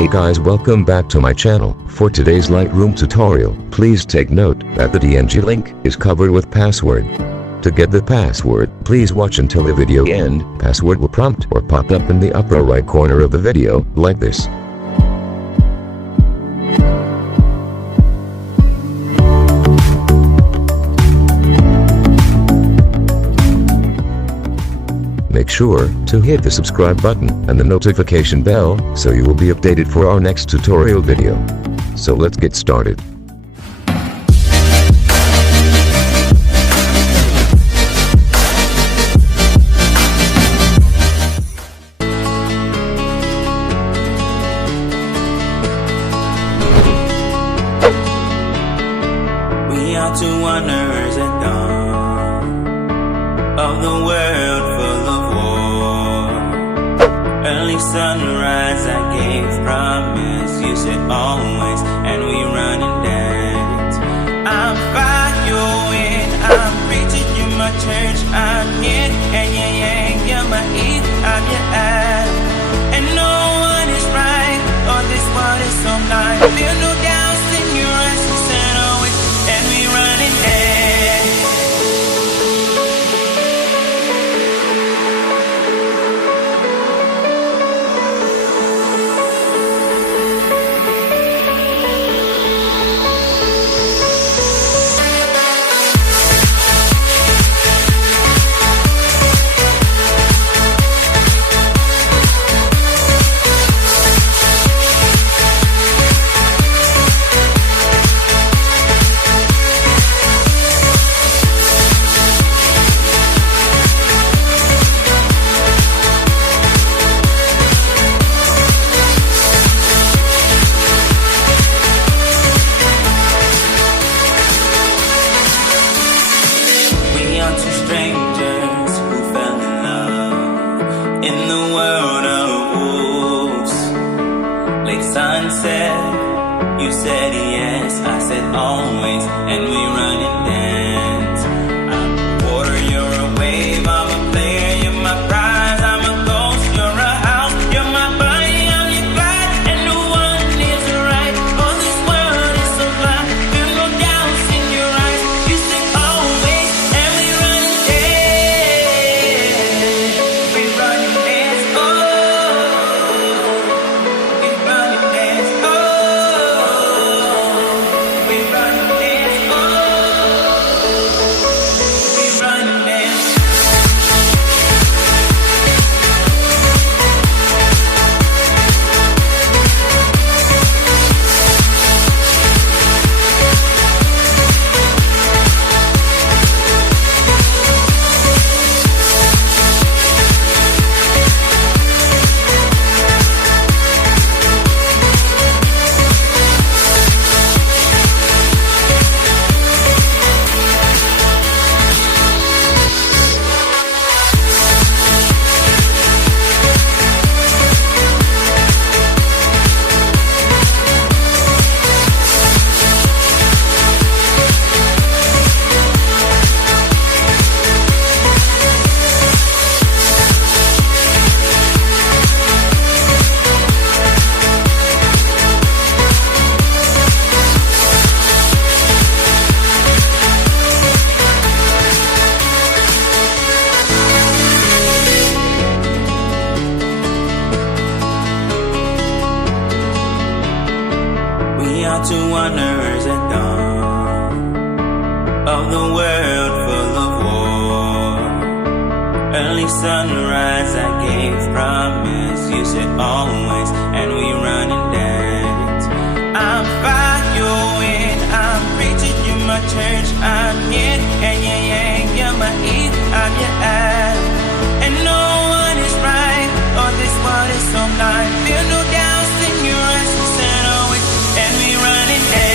Hey guys, welcome back to my channel. For today's Lightroom tutorial, please take note that the DNG link is covered with password. To get the password, please watch until the video end. Password will prompt or pop up in the upper right corner of the video, like this. Make sure to hit the subscribe button and the notification bell so you will be updated for our next tutorial video. So let's get started. We are two wanderers at dawn of the world full of war. Early sunrise I gave promise, you said always, and we run and dance. I'm following, I'm preaching, you're my church, I'm yin and yang, you're my Eve, I'm your Adam. And no one is right, or this world is so blind. Feel no doubts in your eyes, you said always, and we run and dance. Strangers who fell in love in the world of wolves. Late sunset, you said yes, I said always, and we run and dance. I'm a water, you're a wave, I'm a player, you're my prize, I'm a ghost, you're a house, you're my body, I'm your glide, and no one is right. Oh, this world is so blind, feel no doubts in your eyes, you said always, and we run and dance. We run and dance, oh, we run and dance, oh, we run and dance, oh, we run and dance. We are two wanderers at dawn of the world full of war. Early sunrise I gave promise, you said always, and we run and dance. I'm following, I'm preaching, you're my church, I'm yin and yang, you're my Eve, I'm your Adam. And no one is right, or this world is so blind. Feel no doubts in your eyes, you said always, and we run and dance.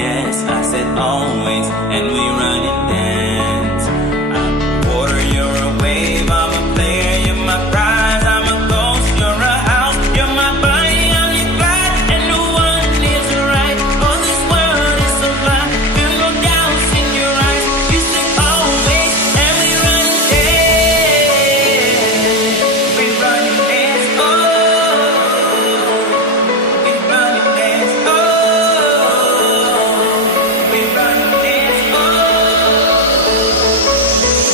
yes, I said always, and we run and dance. I'm a water, you're a wave, I'm a player, you're my prize, I'm a ghost, you're a house, you're my body, I'm your glide, and no one is right. Oh, this world is so blind, feel no doubts in your eyes. You say always, and we run and dance. We run and dance, oh. We run and dance, oh. We run and dance, oh.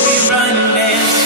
We run and dance.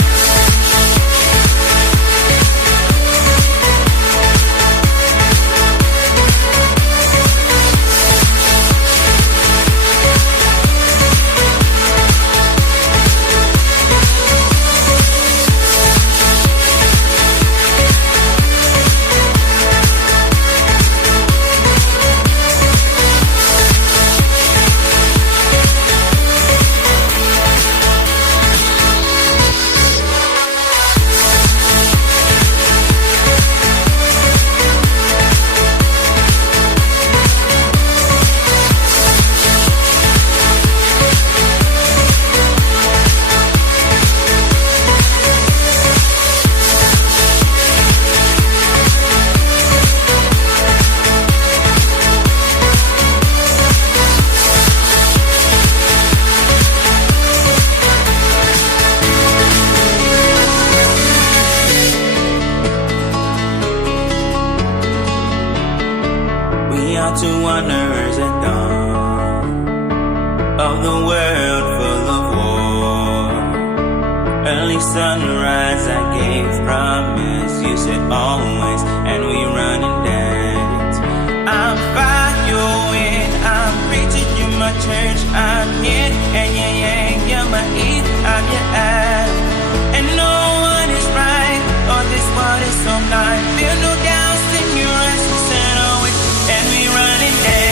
We are two wanderers at dawn of the world full of war. Early sunrise, I gave promise. You said always, and we run and dance. I'm following, I'm preaching, you're my church. I'm yin and yang yang, you're my Eve, I'm your Adam. And no one is right, oh, this world is so blind. Feel no doubts in your eyes, you said always, and we run and dance.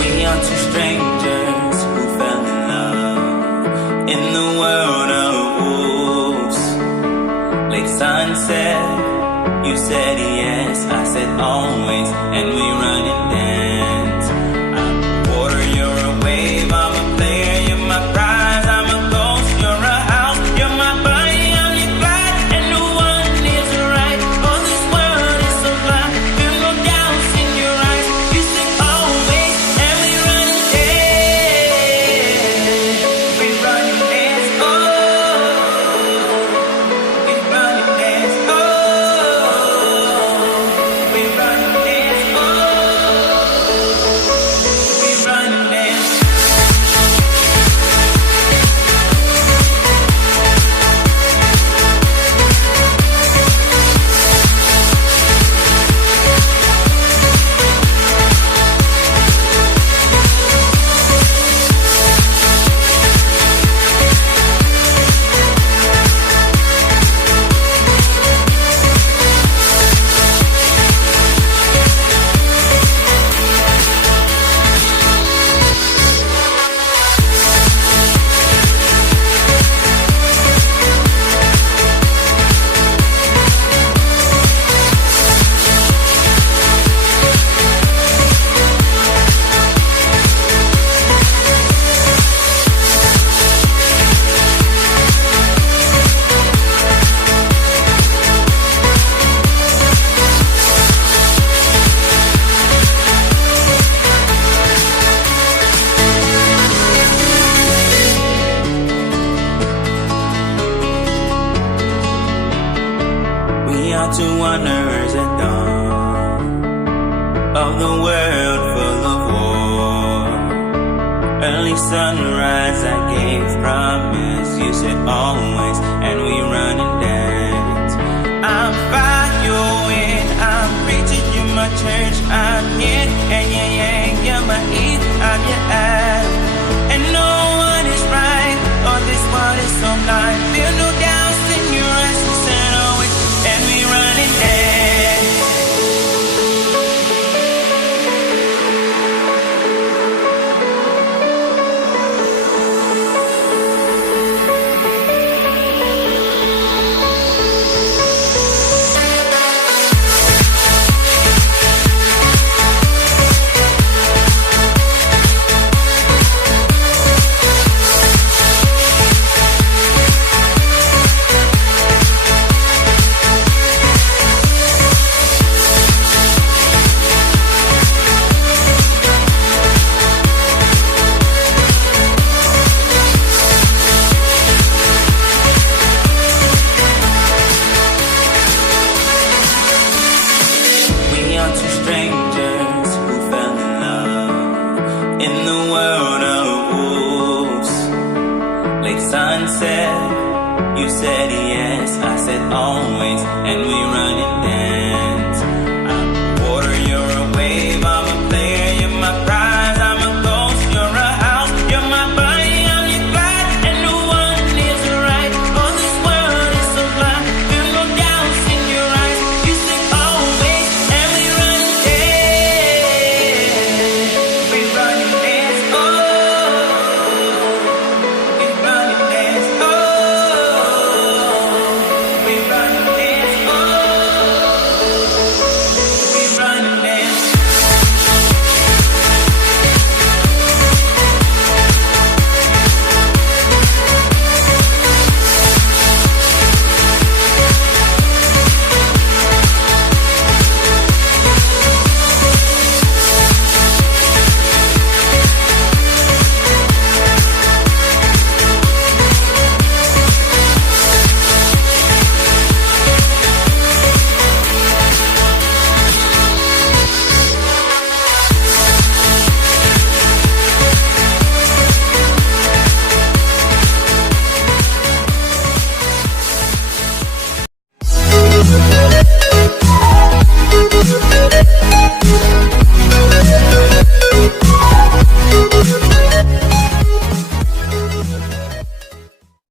We are two strangers who fell in love in the world of wolves. Late sunset, you said yes, I said always, and we run and dance. I'm a water, you're a wave, I'm a player, you're my prize, I'm a ghost, you're a house, you're my body, I'm your glide, and no one is right. Oh, this world is so blind, feel no doubts in your eyes. You say always, and we run and dance. We run and dance, oh. We run and dance, oh. We run and dance, oh. We run and dance. out to wanderers at dawn of the world full of war. Early sunrise, I gave promise. You said always, and we run and dance. I'm following, I'm preaching, you're my church. I'm yin and yang yang, you're my eve, I'm your ass. And no one is right, or this world is so blind. Feel no doubts in your eyes, you said always, and we run and dance. You said yes, I said always, and we run and dance.